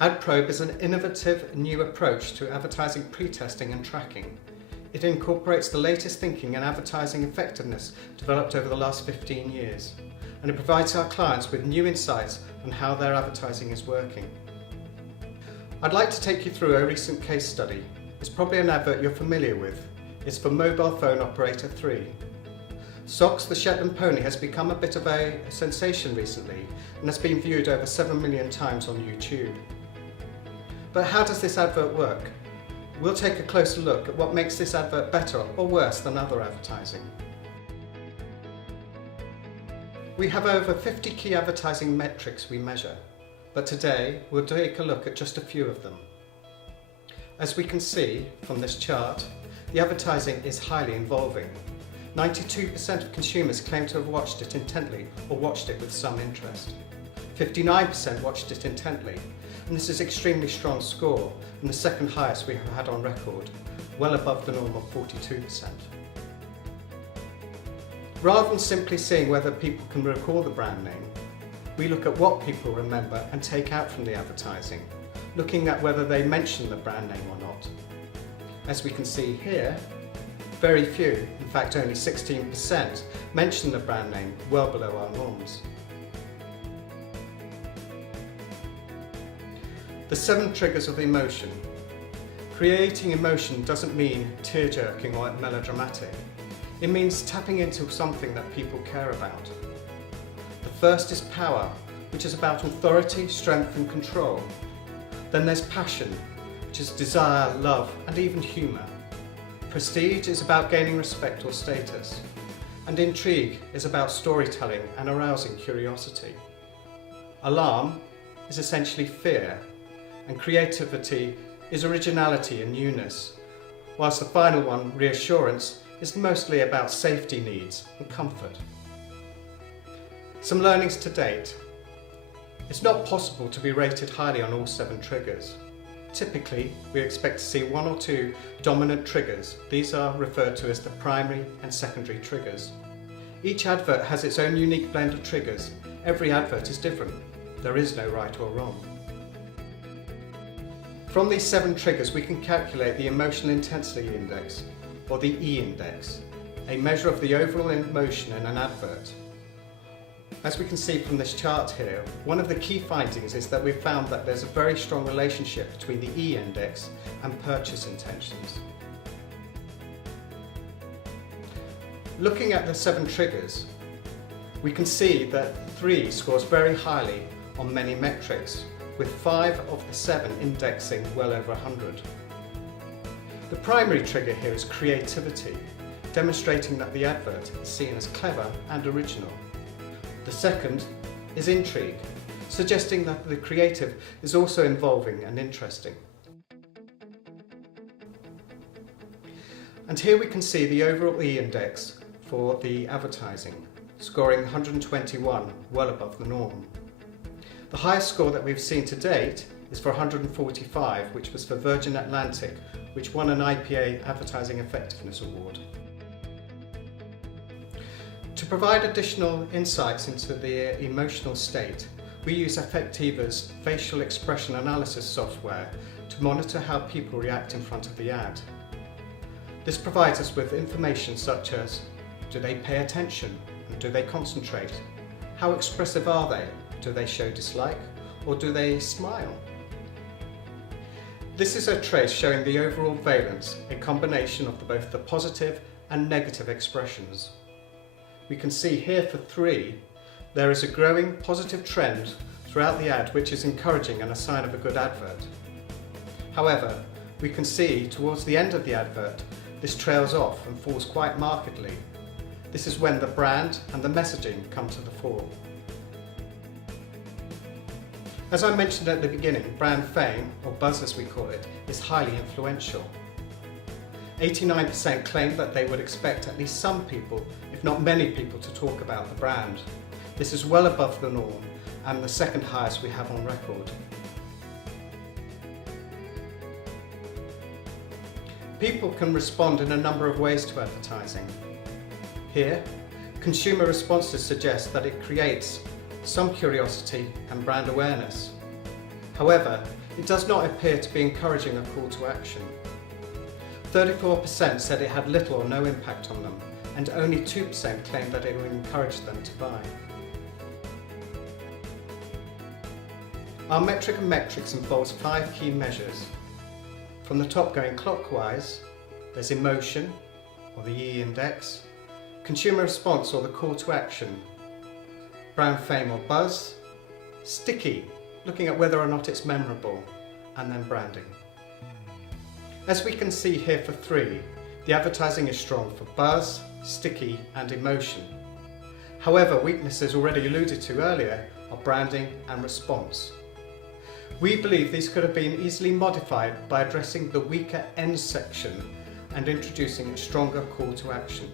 AdProbe is an innovative new approach to advertising pre-testing and tracking. It incorporates the latest thinking in advertising effectiveness developed over the last 15 years, and it provides our clients with new insights on how their advertising is working. I'd like to take you through a recent case study. It's probably an advert you're familiar with. It's for mobile phone operator 3. Socks the Shetland pony has become a bit of a sensation recently and has been viewed over 7 million times on YouTube. But how does this advert work? We'll take a closer look at what makes this advert better or worse than other advertising. We have over 50 key advertising metrics we measure, but today we'll take a look at just a few of them. As we can see from this chart, the advertising is highly involving. 92% of consumers claim to have watched it intently or watched it with some interest. 59% watched it intently, and this is an extremely strong score and the second highest we have had on record, well above the norm of 42%. Rather than simply seeing whether people can recall the brand name, we look at what people remember and take out from the advertising, looking at whether they mention the brand name or not. As we can see here, very few, in fact only 16%, mention the brand name, well below our norms. The 7 triggers of emotion. Creating emotion doesn't mean tear-jerking or melodramatic. It means tapping into something that people care about. The first is power, which is about authority, strength and control. Then there's passion, which is desire, love and even humour. Prestige is about gaining respect or status. And intrigue is about storytelling and arousing curiosity. Alarm is essentially fear. And creativity is originality and newness, whilst the final one, reassurance, is mostly about safety needs and comfort. Some learnings to date. It's not possible to be rated highly on all 7 triggers. Typically, we expect to see 1 or 2 dominant triggers. These are referred to as the primary and secondary triggers. Each advert has its own unique blend of triggers. Every advert is different. There is no right or wrong. From these 7 triggers we can calculate the Emotional Intensity Index, or the E index, a measure of the overall emotion in an advert. As we can see from this chart here, one of the key findings is that we've found that there's a very strong relationship between the E index and purchase intentions. Looking at the 7 triggers, we can see that 3 scores very highly on many metrics, with 5 of the 7 indexing well over 100. The primary trigger here is creativity, demonstrating that the advert is seen as clever and original. The second is intrigue, suggesting that the creative is also involving and interesting. And here we can see the overall E index for the advertising, scoring 121, well above the norm. The highest score that we've seen to date is for 145, which was for Virgin Atlantic, which won an IPA Advertising Effectiveness Award. To provide additional insights into the emotional state, we use Effectiva's facial expression analysis software to monitor how people react in front of the ad. This provides us with information such as, do they pay attention and do they concentrate? How expressive are they? Do they show dislike or do they smile? This is a trace showing the overall valence, a combination of both the positive and negative expressions. We can see here for 3, there is a growing positive trend throughout the ad which is encouraging and a sign of a good advert. However, we can see towards the end of the advert, this trails off and falls quite markedly. This is when the brand and the messaging come to the fore. As I mentioned at the beginning, brand fame, or buzz as we call it, is highly influential. 89% claim that they would expect at least some people, if not many people, to talk about the brand. This is well above the norm and the second highest we have on record. People can respond in a number of ways to advertising. Here, consumer responses suggest that it creates some curiosity and brand awareness. However, It does not appear to be encouraging a call to action. 34% said it had little or no impact on them, and only 2% claimed that it would encourage them to buy. Our metric of metrics involves 5 key measures. From the top going clockwise, there's emotion, or the E index, consumer response or the call to action, brand fame or buzz, sticky, looking at whether or not it's memorable, and then branding. As we can see here for 3, the advertising is strong for buzz, sticky and emotion. However, weaknesses already alluded to earlier are branding and response. We believe these could have been easily modified by addressing the weaker end section and introducing a stronger call to action.